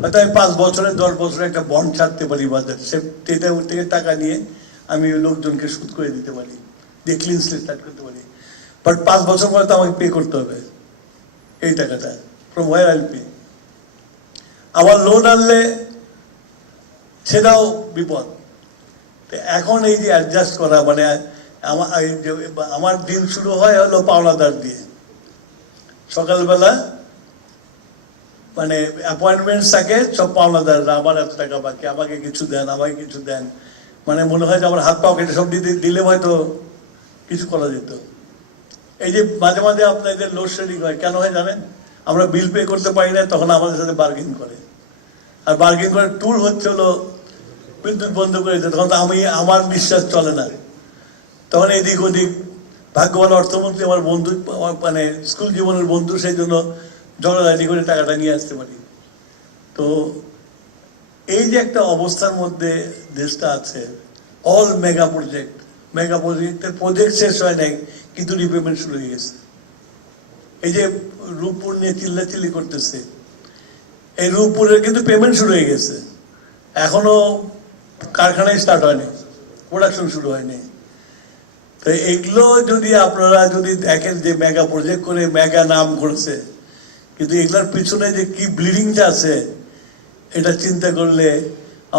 হয়তো আমি 5 বছরে 10 বছরে একটা বন্ড ছাড়তে পারি বাজার, সে থেকে টাকা নিয়ে আমি লোকজনকে সুদ করে দিতে পারি, দিয়ে ক্লিন স্লেট স্টার্ট করতে পারি। বাট 5 বছর পরে তো আমাকে পে করতে হবে এই টাকাটা, ফ্রম হোয়ার আইল পে। আবার লোন আনলে সেটাও বিপদ। এখন এই যে অ্যাডজাস্ট করা, মানে আমার দিন শুরু হয় হলো পাওনাদার দিয়ে। সকালবেলা মানে অ্যাপয়েন্টমেন্টস থাকে, সব পাওনাদাররা আমার এত টাকা বাকি, আমাকে কিছু দেন, আমাকে কিছু দেন। মানে মনে হয় যে আমার হাত পাও কেটে সব দিলে হয়তো কিছু করা যেত। এই যে মাঝে মাঝে আপনাদের লোডশেডিং হয়, কেন হয় জানেন? আমরা বিল পে করতে পারি না, তখন আমাদের সাথে বার্গেন করে। আর বার্গেন করে ট্যুর হচ্ছে হলো বিদ্যুৎ বন্ধ করে দিতে, তখন তো আমার বিশ্বাস চলে না। তখন এদিক ওদিক, ভাগ্যবান অর্থমন্ত্রী আমার বন্ধু, মানে স্কুল জীবনের বন্ধু, সেই জন্য ঝগড়াঝাটি করে টাকাটা নিয়ে আসতে পারি। তো এই যে একটা অবস্থার মধ্যে দেশটা আছে, অল মেগা প্রজেক্টের প্রজেক্ট শেষ হয় নাই, কিন্তু রিপেমেন্ট শুরু হয়ে গেছে। এই যে রূপপুর নিয়ে চিল্লাচিল্লি করতেছে, এই রূপপুরের কিন্তু পেমেন্ট শুরু হয়ে গেছে, এখনো কারখানায় স্টার্ট হয়নি, প্রোডাকশন শুরু হয়নি। তো এগুলো যদি আপনারা যদি দেখেন যে মেগা প্রজেক্ট করে মেগা নাম করেছে, কিন্তু এগুলোর পিছনে যে কি ব্লিডিংটা আছে এটা চিন্তা করলে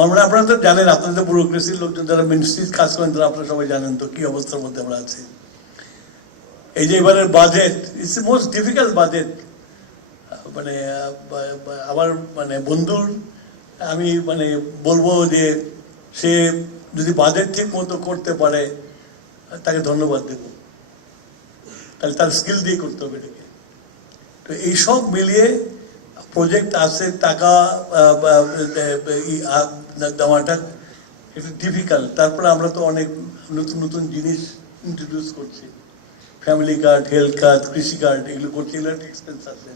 আমরা, আপনারা তো জানেন, আপনাদের ব্যুরোক্রেসির লোকজন যারা মিনিস্ট্রির কাজ করেন তারা আপনারা সবাই জানেন তো কি অবস্থার মধ্যে আমরা আছি। এই যে এবারের budget, it's the most difficult budget. মানে আমার মানে বন্ধুর আমি মানে বলবো যে সে যদি বাজেট ঠিক মতো করতে পারে তাকে ধন্যবাদ দেব, তাহলে তার স্কিল দিয়ে করতে হবে এটাকে। তো এইসব মিলিয়ে প্রজেক্ট আছে, টাকা দেওয়াটা একটু ডিফিকাল্ট। তারপরে আমরা তো অনেক নতুন নতুন জিনিস ইন্ট্রোডিউস করছি, ফ্যামিলি কার্ড, হেলথ কার্ড, কৃষি কার্ড, এগুলো করছি, এগুলো একটা এক্সপেন্স আছে।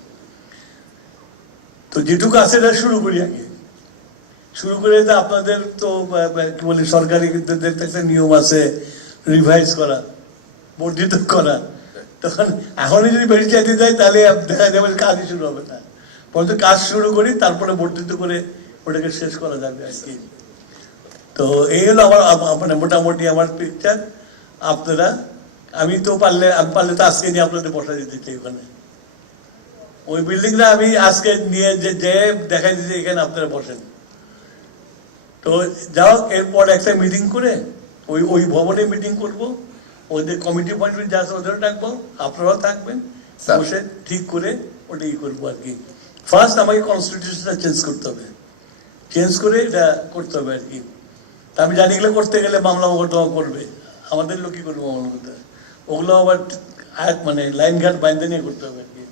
তো যেটুকু আছে এটা শুরু করি আগে, শুরু করে তো আপনাদের তো কি বলি সরকারি একটা নিয়ম আছে রিভাইজ করা, বর্ধিত করা। তখন এখনই যদি বেশি চাইতে যায় তাহলে দেখা যাবে কাজই শুরু হবে না, পরন্তু কাজ শুরু করি তারপরে বর্ধিত করে ওটাকে শেষ করা যাবে আর কি। তো এই হলো আমার মানে মোটামুটি আমার পিকচার। আপনারা আমি পারলে তো আজকে নিয়ে আপনাদের বসা দিতে চাই ওখানে, ওই বিল্ডিংটা আমি আজকে নিয়ে যে দেখাই দিতে, এখানে আপনারা বসেন। তো যাও, এরপর একটা মিটিং করে ওই ভবনে মিটিং করব, ওদের কমিটি পয়েন্ট যা আছে ওদেরও ডাকবো, আপনারাও থাকবেন, বসে ঠিক করে ওটাই করবো আর কি। ফার্স্ট আমাকে কনস্টিটিউশনটা চেঞ্জ করতে হবে, চেঞ্জ করে এটা করতে হবে আর কি। তা আমি জানি এগুলো করতে গেলে মামলা মোকদ্দমা করবে, আমাদের লোক কি করবো মামলা করতে, ওগুলো আবার মানে লাইন ঘাট বাইন্দে নিয়ে করতে হবে আর কি।